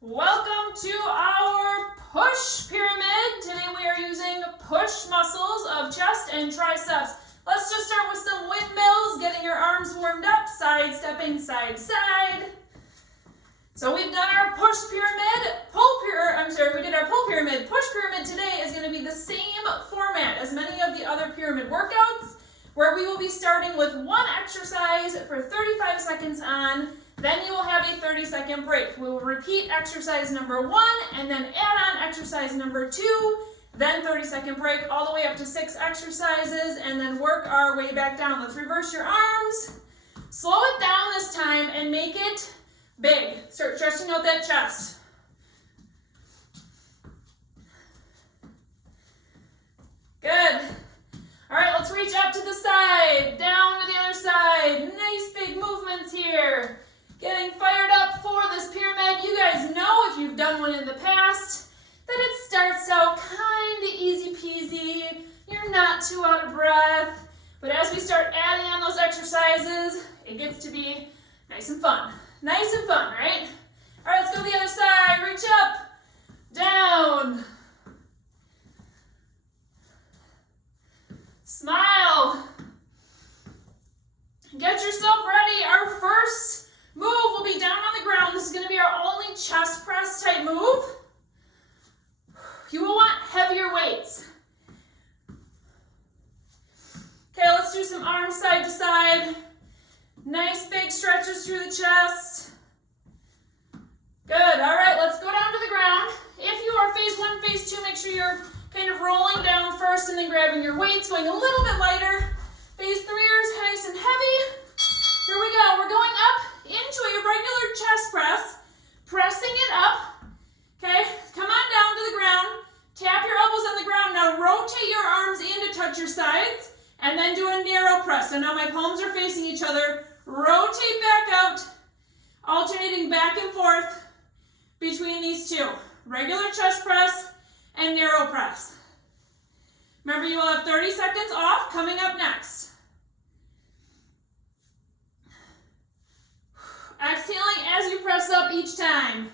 Welcome to our push pyramid. Today we are using push muscles of chest and triceps. Let's just start with some windmills, getting your arms warmed up, side stepping side to side. So we've done our push pyramid, we did our pull pyramid. Push pyramid today is going to be the same format as many of the other pyramid workouts, where we will be starting with one exercise for 35 seconds on. Then you will have a 30-second break. We will repeat exercise number 1 and then add on exercise number 2, then 30-second break, all the way up to 6 exercises, and then work our way back down. Let's reverse your arms. Slow it down this time and make it big. Start stretching out that chest. Good. All right, let's reach up to the side, down to the other side. Nice big movements here. Getting fired up for this pyramid. You guys know, if you've done one in the past, that it starts out kind of easy peasy. You're not too out of breath. But as we start adding on those exercises, it gets to be nice and fun. Nice and fun, right? All right, let's go to the other side. Reach up, down. Smile. Get yourself ready. Our first move will be down on the ground. This is going to be our only chest press type move. You will want heavier weights. Okay, let's do some arms side to side. Nice big stretches through the chest. Good. All right, let's go down to the ground. If you are phase 1, phase 2, make sure you're kind of rolling down first and then grabbing your weights, going a little bit lighter. Phase 3ers, nice and heavy. Here we go. We're going up into a regular chest press, pressing it up. Okay, come on down to the ground. Tap your elbows on the ground. Now rotate your arms in to touch your sides, and then do a narrow press. So now my palms are facing each other. Rotate back out, alternating back and forth between these two. Regular chest press and narrow press. Remember, you will have 30 seconds off coming up next. Exhaling as you press up each time.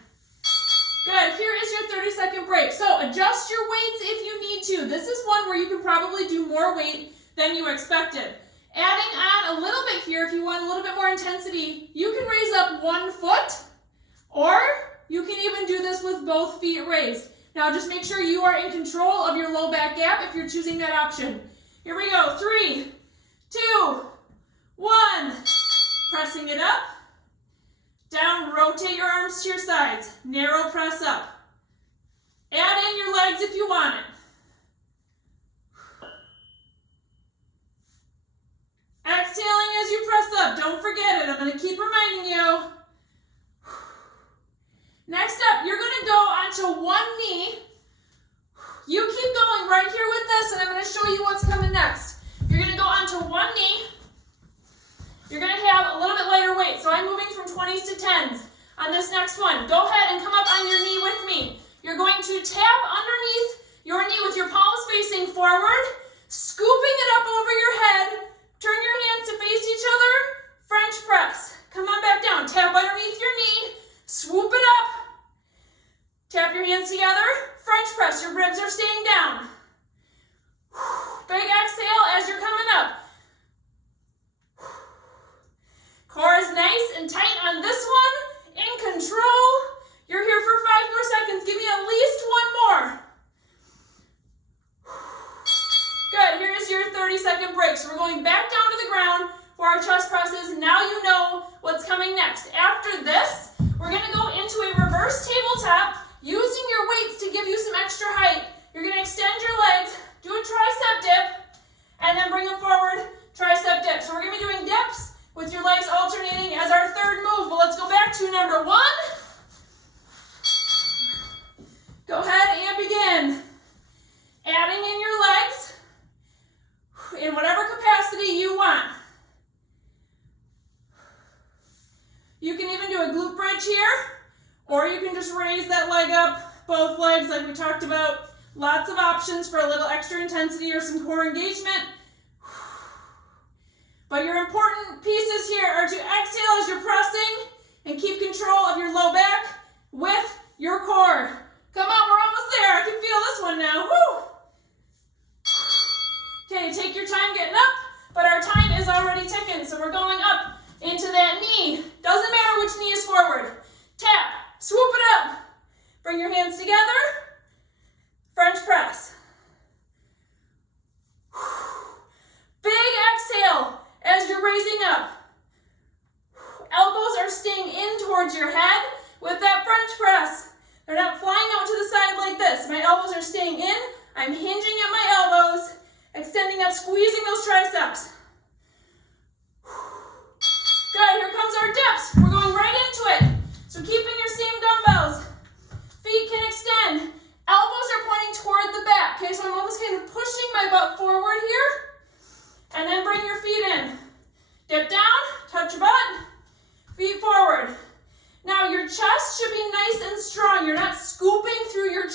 Good, here is your 30-second break. So adjust your weights if you need to. This is one where you can probably do more weight than you expected. Adding on a little bit here, if you want a little bit more intensity, you can raise up 1 foot, or you can even do this with both feet raised. Now just make sure you are in control of your low back gap if you're choosing that option. Here we go, 3, 2, 1. Pressing it up. Down, rotate your arms to your sides. Narrow press up. Add in your legs if you want it. Exhaling as you press up. Don't forget it. I'm going to keep reminding you. Next up, you're going to go onto one knee. You keep going right here with this, and I'm going to show you what's coming next. You're going to go onto one knee. You're going to have a little bit lighter weight, so I'm moving from 20s to 10s on this next one. Go ahead and come up on your knee with me. You're going to tap underneath your knee with your palms facing forward, scooping it up over your head. Turn your hands to face each other. French press. Come on back down. Tap underneath your knee. Swoop it up. Tap your hands together. French press. Your ribs are staying down. Big exhale as you're coming up. Core is nice and tight on this one. In control. You're here for 5 more seconds. Give me at least 1 more. Good. Here is your 30-second break. So we're going back down to the ground for our chest presses. Now you know what's coming next. After this, we're going to go into a reverse tabletop using your weights to give you some extra height. You're going to extend your legs, do a tricep dip, and then bring them forward, tricep dip. So we're going to be doing dips with your legs alternating as our third move. But let's go back to number 1. Go ahead and begin. Adding in your legs in whatever capacity you want. You can even do a glute bridge here, or you can just raise that leg up, both legs like we talked about. Lots of options for a little extra intensity or some core engagement. But your important pieces here are to exhale as you're pressing and keep control of your low back with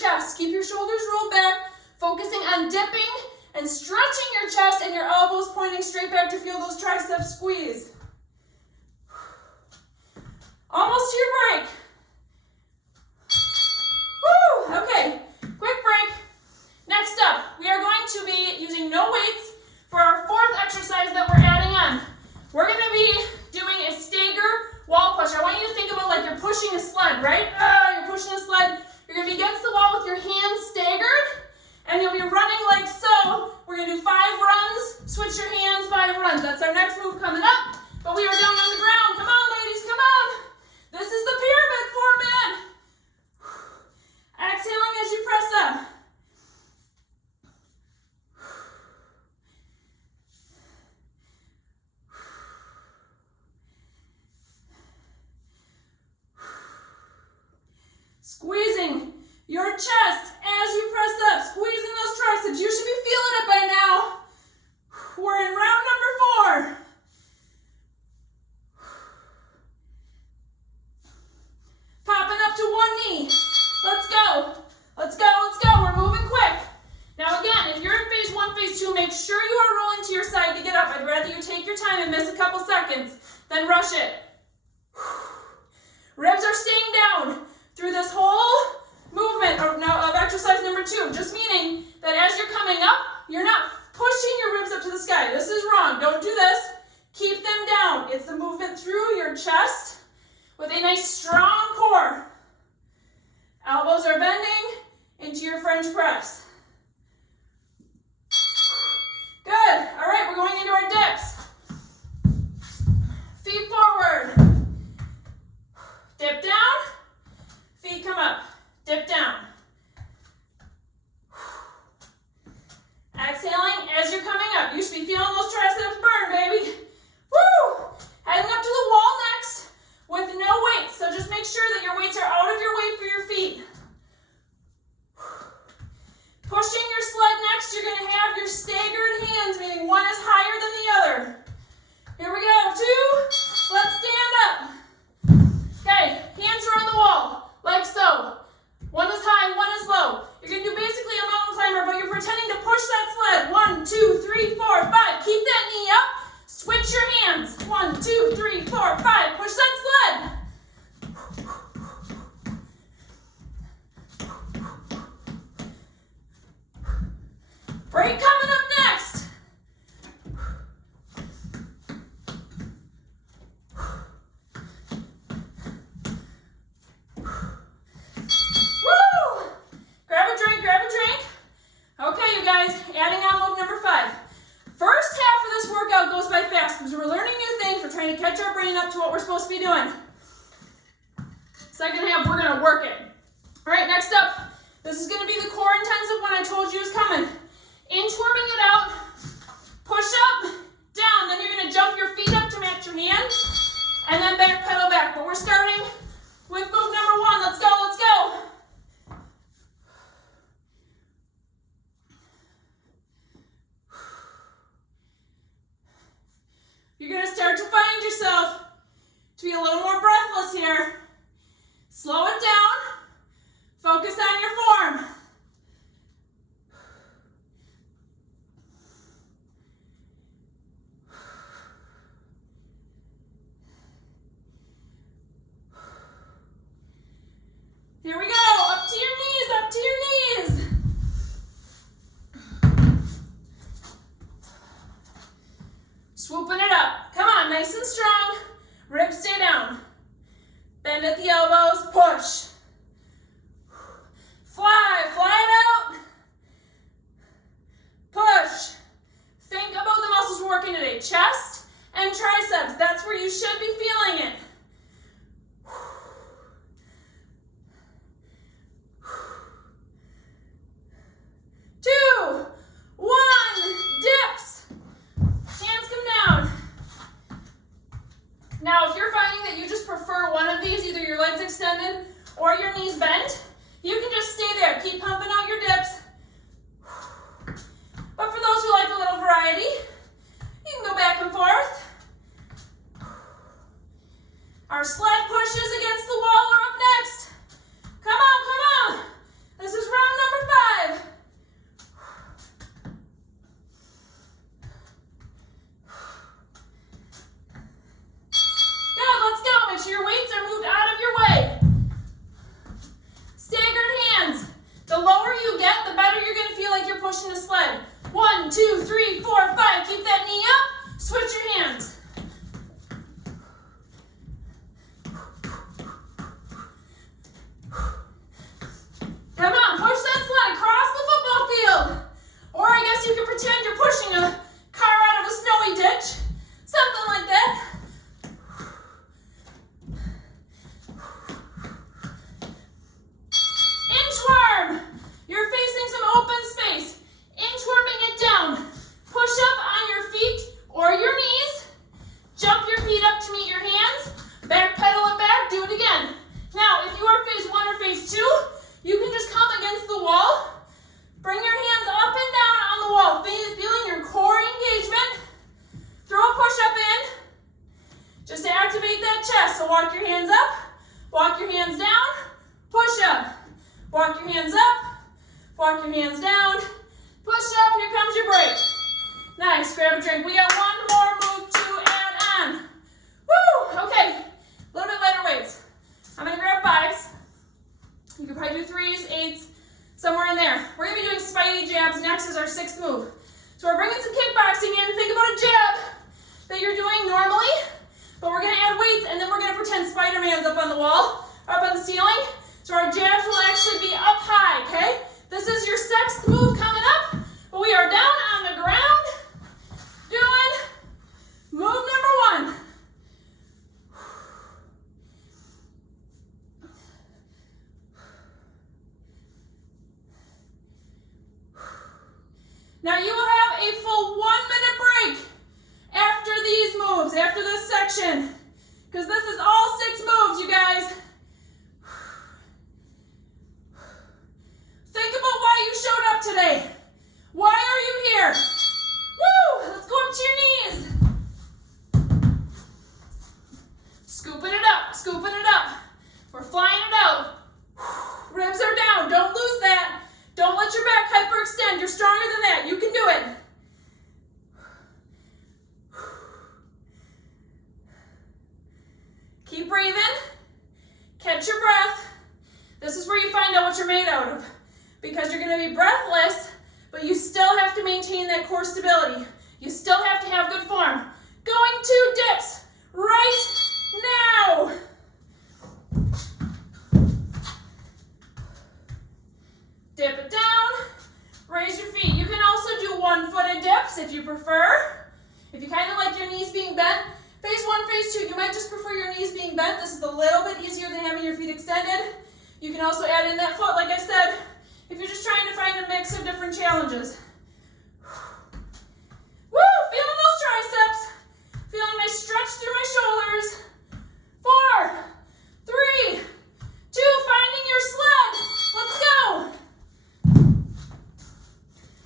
chest. Keep your shoulders rolled back, focusing on dipping and stretching your chest and your elbows pointing straight back to feel those triceps squeeze. Almost to your break. Woo! Okay, quick break. Next up, we are going to be using no weights for our fourth exercise that we're adding on. We're going to be doing a stagger wall push. I want you to think about like you're pushing a sled, right? You're pushing a sled. You're going to be against the wall with your hands staggered, and you'll be running like so. We're going to do 5 runs. Switch your hands, 5 runs. That's our next move coming up. But we are down on the ground. Come on, ladies, come on. This is the pyramid format. Exhaling as you press up. Squeezing your chest as you press up, squeezing those triceps. You should be feeling it by now. We're in round number 4. Popping up to one knee. Let's go. Let's go, let's go. We're moving quick. Now again, if you're in phase 1, phase 2, make sure you are rolling to your side to get up. I'd rather you take your time and miss a couple seconds than rush it. Ribs are staying down through this whole movement of exercise number 2, just meaning that as you're coming up, you're not pushing your ribs up to the sky. This is wrong. Don't do this. Keep them down. It's the movement through your chest with a nice strong core. Elbows are bending into your French press. Good. All right, we're going into our dips. Feet forward. Dip down. Feet come up. Dip down. Exhaling as you're coming up. You should be feeling those triceps burn, baby. Woo! Heading up to the wall next with no weights. So just make sure that your weights are out of your way for your feet. Pushing your sled next, you're going to have your staggered hands, meaning one is higher than the other. Here we go. 2. Let's stand up. Okay, hands are on the wall, like so. One is high, one is low. You're going to do basically a mountain climber, but you're pretending to push that sled. 1, 2, 3, 4, 5. Keep that knee up. Switch your hands. 1, 2, 3, 4, 5. Push that sled. Break coming up next. Woo! Grab a drink, grab a drink. Okay, you guys, adding on move number 5. First half of this workout goes by fast because we're learning new things. We're trying to catch our brain up to what we're supposed to be doing. Second half, we're going to work it. All right, next up, this is going to be the core intensive one I told you is coming. Inchworming it out, push up, down, then you're going to jump your feet up to match your hands, and then back pedal back. But we're starting with move number 1. Let's go, let's go. You're going to start to find yourself to be a little more breathless here. Slow it down, focus on your form. Here we go, up to your knees, up to your knees. Swooping it up. Come on, nice and strong. Ribs stay down. Bend at the elbows, push. Fly it out. Push. Think about the muscles we're working today. Chest and triceps, that's where you should be feeling it. Now, if you're finding that you just prefer one of these, either your legs extended or your knees bent, you can just stay there. Keep pumping out your dips. But for those who like a little variety, you can go back and forth. Our sled pushes against the wall are up next. Come on, come on. This is round walk your hands down. Push up, here comes your break. Nice, grab a drink. We got one more move to add on. Woo, okay, a little bit lighter weights. I'm gonna grab 5s. You can probably do 3s, 8s, somewhere in there. We're gonna be doing spidey jabs next as our 6th move. So we're bringing some kickboxing in. Think about a jab that you're doing normally, but we're gonna add weights and then we're gonna pretend Spider-Man's up on the wall, up on the ceiling. So our jabs will actually be up high, okay? This is your 6th move coming up, but we are down on the ground doing move number 1. Now you will have a full 1-minute break after these moves, after this section, because this is all 6 moves, you guys. Think about why you showed up today. Why are you here? Woo! Let's go up to your knees. Scooping it up, scooping it up. We're flying it out. Ribs are down, don't lose that. Don't let your back hyperextend. You're stronger than that. You can do it. Keep breathing. Catch your breath. This is where you find out what you're made out of. Because you're going to be breathless, but you still have to maintain that core stability. You still have to have good form. Going to dips right now. Dip it down, raise your feet. You can also do one-footed dips if you prefer. If you kind of like your knees being bent, phase 1, phase 2, you might just prefer your knees being bent. This is a little bit easier than having your feet extended. You can also add in that foot, like I said, if you're just trying to find a mix of different challenges. Woo, feeling those triceps. Feeling a nice stretch through my shoulders. 4, 3, 2, finding your sled. Let's go.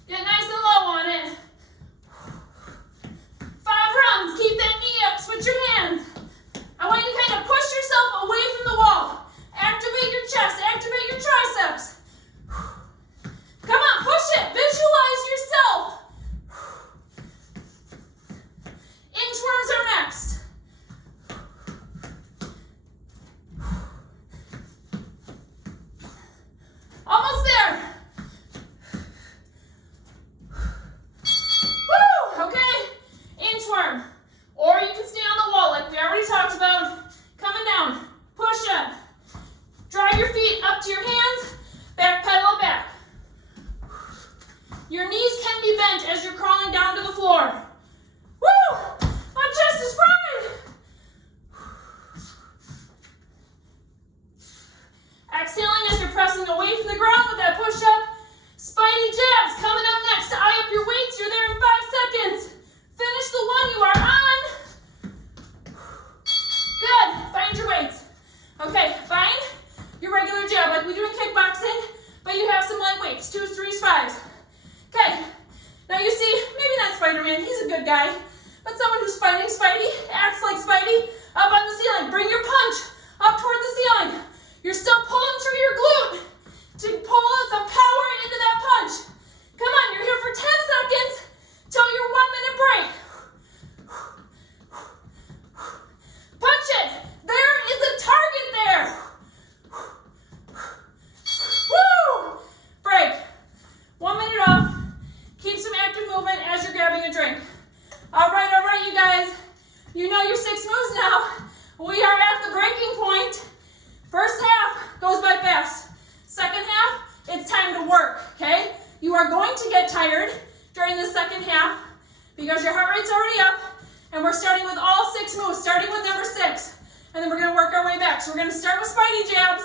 Get nice and low on it. 5 rounds. Keep that knee up. Switch your hands. I want you to kind of push yourself away from the wall. Activate your chest. Activate your triceps. Come on, push it. Visualize yourself. Inchworms are next. Almost there. Woo! Okay. Inchworm. Or you can stay on the wall like we already talked about. Coming down. Push up. Drive your feet up to your hands. Back pedal it back. Your knees can be bent as you're crawling down to the floor. Woo! My chest is fried. Exhaling as you're pressing away from the ground with that push-up. Spidey jabs coming up next to eye up your weights. You're there in 5 seconds. Finish the one you are on. Good. Find your weights. Okay, find your regular jab like we do in kickboxing, but you have some light weights. 2s, 3s, 5s. Okay. Now you see, maybe not Spider-Man, he's a good guy, but someone who's fighting Spidey, acts like Spidey, up on the ceiling. Bring your punch up toward the ceiling. You're still pulling through your glute to pull some power into that punch. Come on, you're here for 10 seconds till your 1-minute break. Punch it. There is a target there. Woo! Break. 1 minute off. Keep some active movement as you're grabbing a drink. All right, you guys. You know your 6 moves now. We are at the breaking point. First half goes by fast. Second half, it's time to work, okay? You are going to get tired during the second half because your heart rate's already up, and we're starting with all 6 moves, starting with number 6, and then we're gonna work our way back. So we're gonna start with spidey jabs,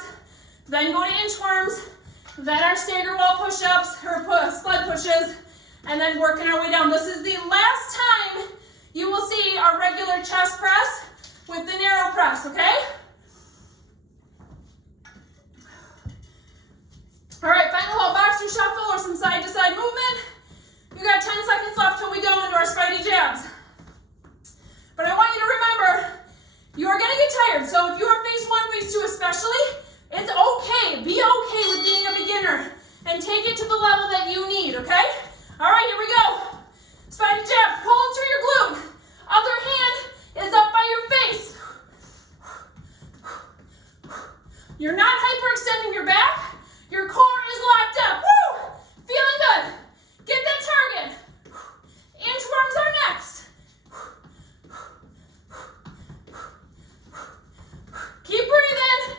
then go to inchworms, then our stagger wall push-ups, or sled pushes, and then working our way down. This is the last time you will see our regular chest press with the narrow press, okay? All right, find a little boxer shuffle or some side-to-side movement. You got 10 seconds left till we go into our spidey jabs. But I want you to remember, you are gonna get tired. So if you are phase 1, phase 2 especially, it's okay. Be okay with being a beginner and take it to the level Hyperextending your back. Your core is locked up. Woo! Feeling good. Get that target. Inchworms are next. Keep breathing.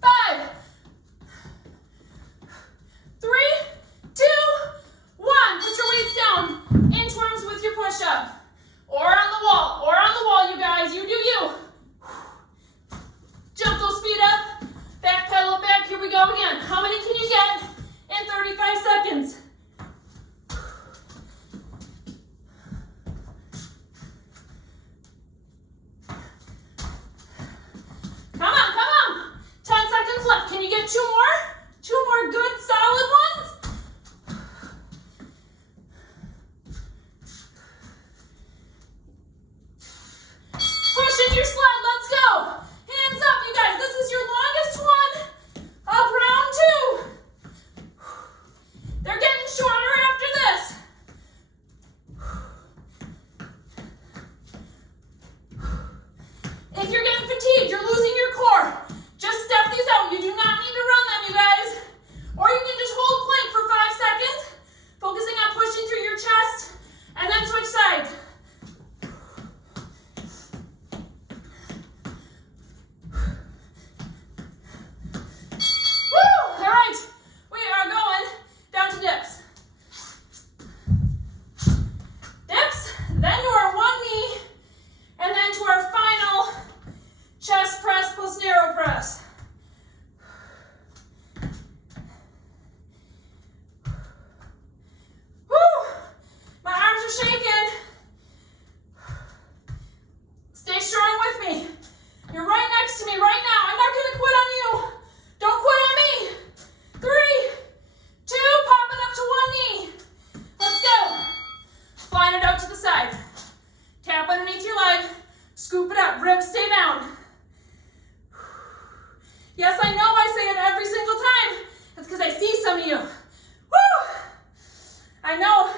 5, 3, 2, 1. Put your weights down. Inchworms with your push-up. Or on the wall. Or on the wall, you guys. You do you. Jump those feet up. Back pedal back. Here we go again. How many can you get in 35 seconds? Come on, come on. 10 seconds left. Can you get 2 more? 2 more good, solid ones? Push in your sled. Let's go. Hands up, you guys. This is your longest one of round 2. They're getting shorter after this. If you're getting fatigued, you're losing your core, just step these out. You do not need to run them, you guys. Or you can just hold plank for 5 seconds, focusing on pushing through your chest, and then switch sides. Woo! All right, we are going down to dips. Dips, then to our one knee, and then to our final chest press plus narrow press. Woo! My arms are shaking. Stay strong with me. You're right next to me right now. I'm not going to quit on you. Don't quit on me. 3, 2, popping up to one knee. Let's go. Flying it out to the side. Tap underneath your leg. Scoop it up. Ribs stay down. Yes, I know I say it every single time. It's because I see some of you. Woo! I know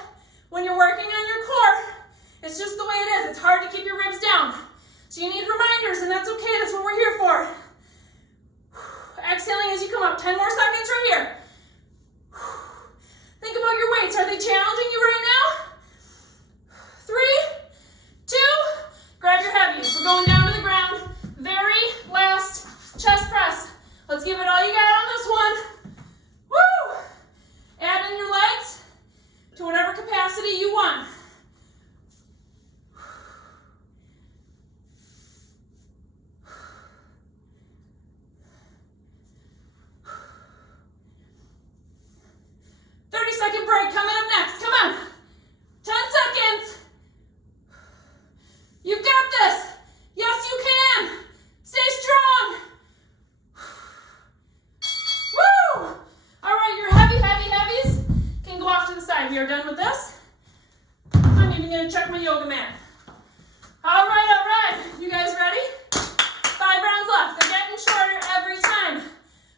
when you're working on your core, it's just the way it is. It's hard to keep your ribs down. So you need reminders, and that's okay. That's what we're here for. Exhaling as you come up. 10 more seconds right here. Think about your weights. Are they challenging you right now? 3, 2, grab your heavies. We're going down to the ground. Very last chest press. Let's give it all you got on this one. Woo! Add in your legs to whatever capacity you want. Second break coming up next. Come on. 10 seconds. You've got this. Yes, you can. Stay strong. Woo! All right, your heavies can go off to the side. We are done with this. I'm even going to check my yoga mat. All right. You guys ready? 5 rounds left. They're getting shorter every time.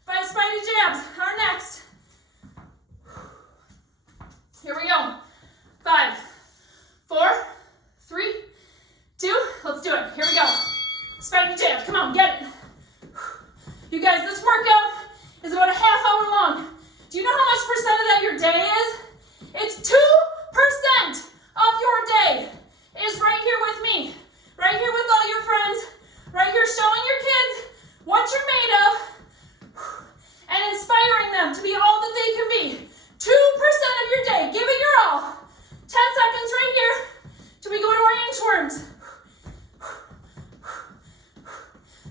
Spidey jabs are next. Here we go. 5, 4, 3, 2, let's do it. Here we go. Spidey jab, come on, get it. You guys, this workout is about a half hour long. Do you know how much percent of that your day is? It's 2% of your day is right here with me. Right here with all your friends. Right here showing your kids what you're made of and inspiring them to be all that they can be. 2% of your day. Give it your all. 10 seconds right here till we go to our inchworms.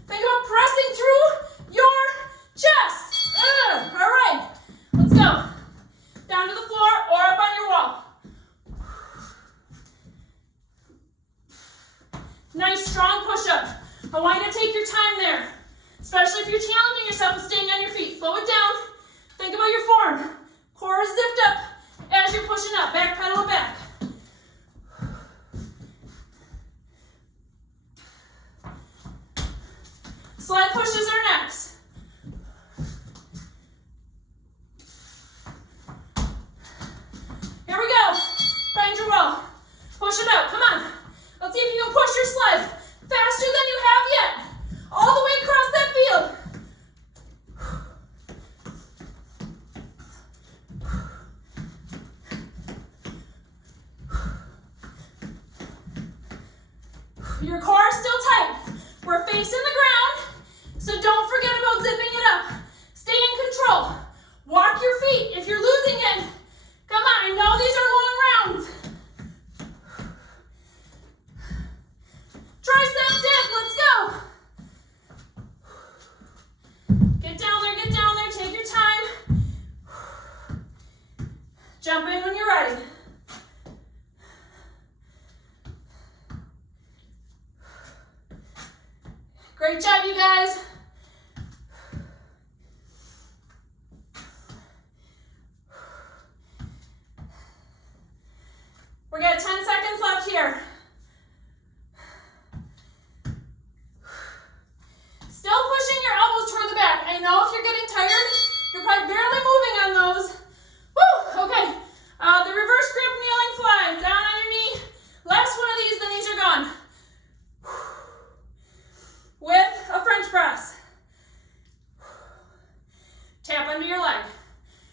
Think about pressing through your chest. All right. Let's go. Down to the floor or up on your wall. Nice strong push-up. I want you to take your time there, especially if you're challenging Your core is still tight. We're facing the ground, so don't forget about zipping it up. Stay in control. Walk your feet. If you're losing it, come on, I know these are long rounds. Tricep dip, let's go. Get down there, take your time. Jump in when you're ready. Great job, you guys. We got 10 seconds left here. Still pushing your elbows toward the back. I know if you're getting tired, you're probably barely moving on those. Woo, okay. The reverse grip kneeling flies. Down on your knee. Last one of these, the knees are gone. With a French press. Tap under your leg.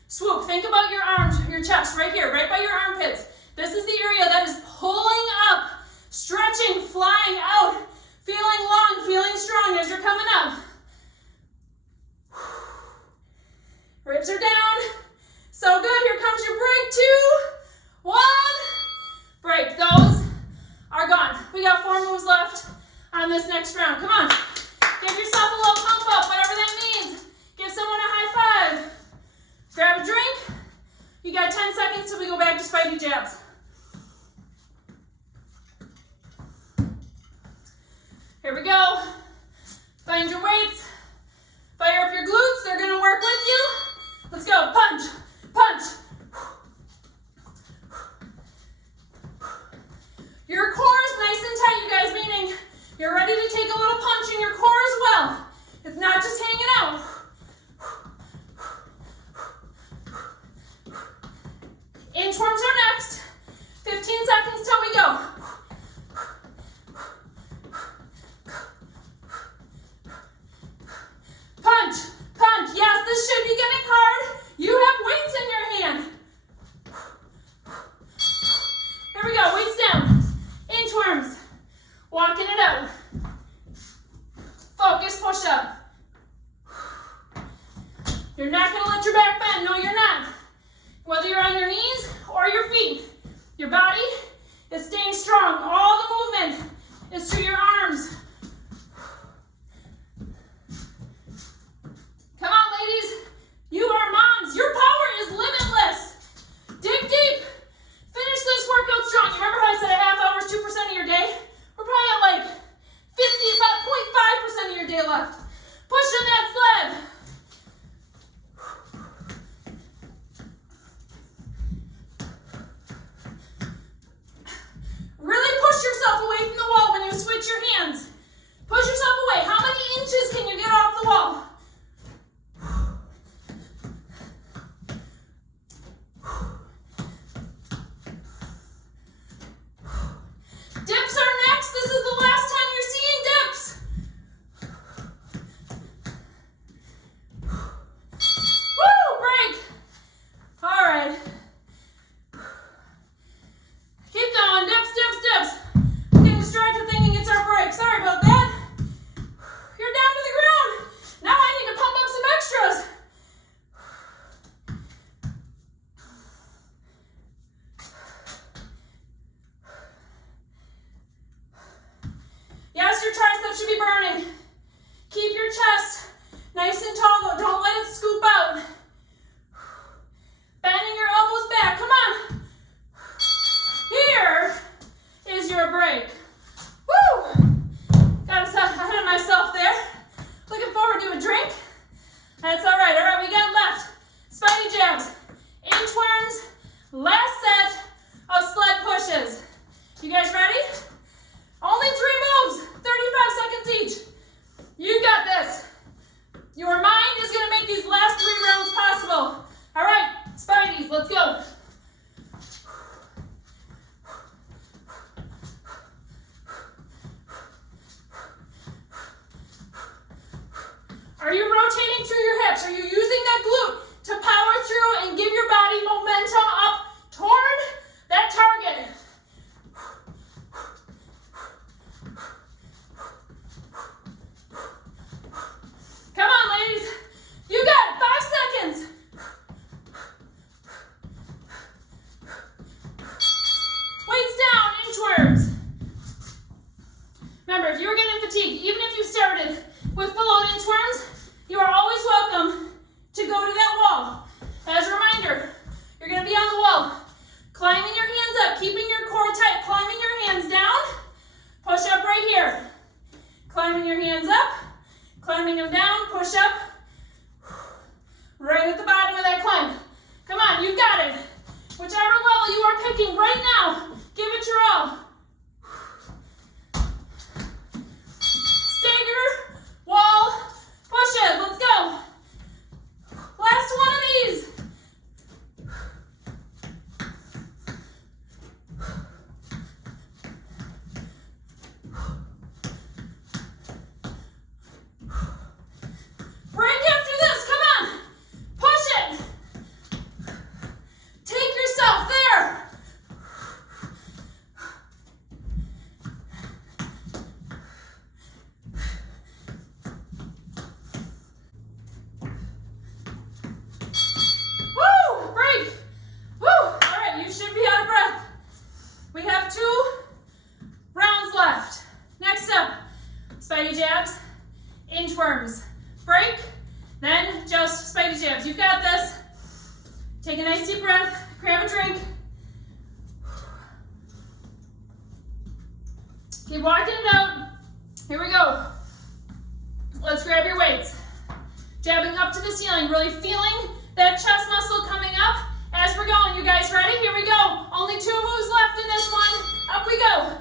Swoop. Think about your arms, your chest, right here, right by your armpits. This is the area that is pulling up, stretching, flying out, feeling long, feeling strong as you're coming up. Ribs are down. So good. Here comes your break. 2, 1. Break. Those are gone. We got 4 moves left on this next round. Come on. Give yourself a little pump up, whatever that means. Give someone a high five. Grab a drink. You got 10 seconds till we go back to spidey jabs. Here we go. Find your weights. Fire up your glutes. They're going to work with you. Let's go. Punch. Punch. Your core is nice and tight, you guys, meaning you're ready to take a little punch in your core as well. It's not just hanging out. Inchworms are next. 15 seconds till we go. Punch, punch. Yes, this should be getting hard. You have weights in your hand. Here we go, weights down. Inchworms. Walking it out. Focus, push up. You're not going to let your back bend. No, you're not. Whether you're on your knees or your feet, your body is staying strong. All the movement is through your arms. Come on, ladies. You are moms. Your power is limitless. Dig deep. Finish this workout strong. You remember how I said a half hour is 2% of your day? We're probably at like 55.5% of your day left. Pushing that sled. Really push yourself away from the wall when you switch your hands. just spidey jabs. You've got this. Take a nice deep breath, grab a drink. Keep walking it out. Here we go. Let's grab your weights. Jabbing up to the ceiling, really feeling that chest muscle coming up as we're going. You guys ready? Here we go. Only 2 moves left in this one. Up we go.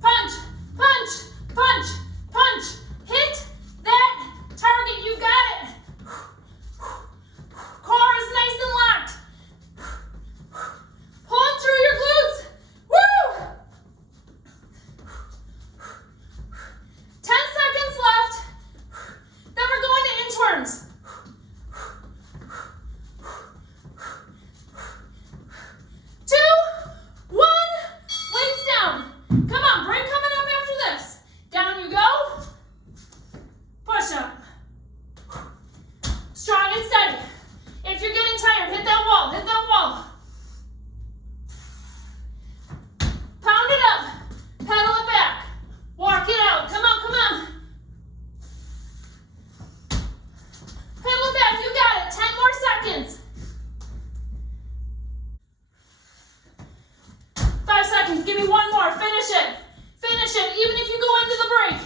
Punch, punch, punch, punch. Hit that target. You got it. Core is nice and locked. Pulling through your glutes. Woo! 10 seconds left. Then we're going to inchworms. 2, 1. Weights down. Come on, break coming up after this. Down you go. Push up. Strong and steady. If you're getting tired, hit that wall. Hit that wall. Pound it up. Pedal it back. Walk it out. Come on, come on. Pedal it back. You got it. 10 more seconds. 5 seconds. Give me one more. Finish it. Finish it, even if you go into the break.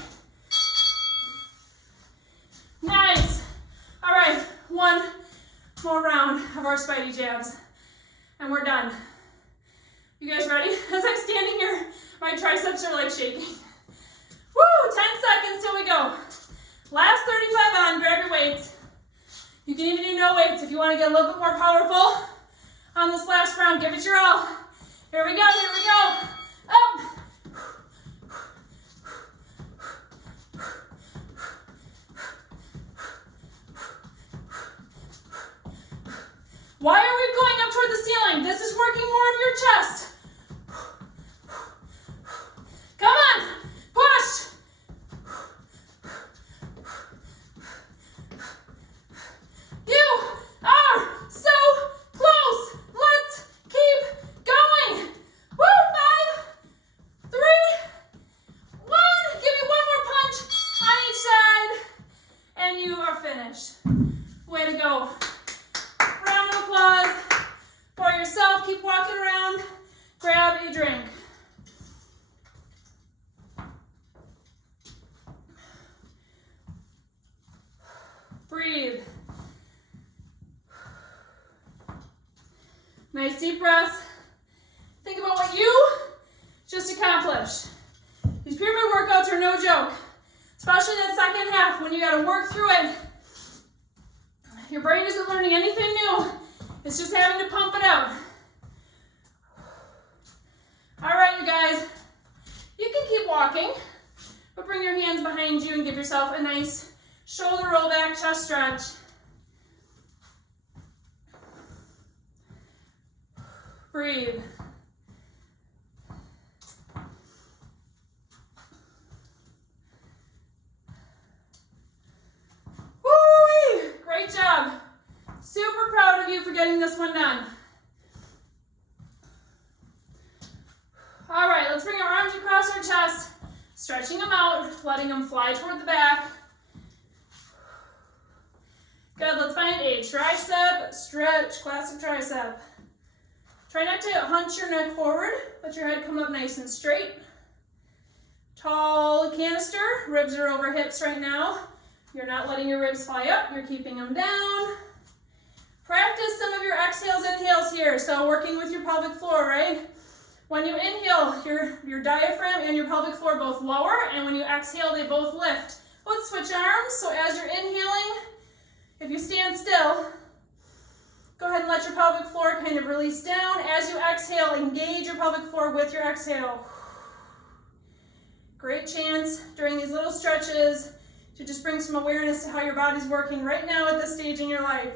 Nice. All right, one more round of our spidey jabs, and we're done. You guys ready? As I'm standing here, my triceps are like shaking. Woo, 10 seconds till we go. Last 35 on, grab your weights. You can even do no weights if you want to get a little bit more powerful on this last round. Give it your all. Here we go, here we go. Up. Why are we going up toward the ceiling? This is working more of your chest. Come on, push. You are so close. Let's keep going. Woo, 5, 3, 1. Give me one more punch on each side, and you are finished. Way to go. Round of applause for yourself. Keep walking around. Grab a drink. Breathe. Nice deep breaths. Think about what you just accomplished. These pyramid workouts are no joke, especially that second half when you got to work through it. Your brain isn't learning anything new. It's just having to pump it out. All right, you guys. You can keep walking, but bring your hands behind you and give yourself a nice shoulder roll back, chest stretch. Breathe. Woo-wee! Great job. Super proud of you for getting this one done. All right, let's bring our arms across our chest, stretching them out, letting them fly toward the back. Good, let's find a tricep stretch, classic tricep. Try not to hunch your neck forward, let your head come up nice and straight. Tall canister, ribs are over hips right now. You're not letting your ribs fly up, you're keeping them down. Practice some of your exhales, inhales here. So working with your pelvic floor, right? When you inhale, your diaphragm and your pelvic floor both lower, and when you exhale, they both lift. Let's switch arms. So as you're inhaling, if you stand still, go ahead and let your pelvic floor kind of release down. As you exhale, engage your pelvic floor with your exhale. Great chance during these little stretches to just bring some awareness to how your body's working right now at this stage in your life.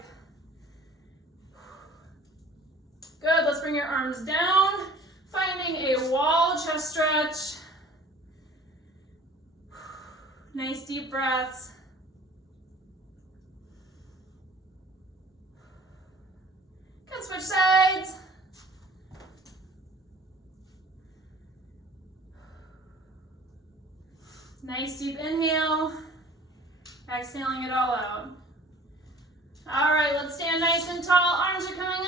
Good, let's bring your arms down, finding a wall chest stretch. Nice deep breaths. Good, switch sides. Nice deep inhale. Exhaling it all out. All right, let's stand nice and tall. Arms are coming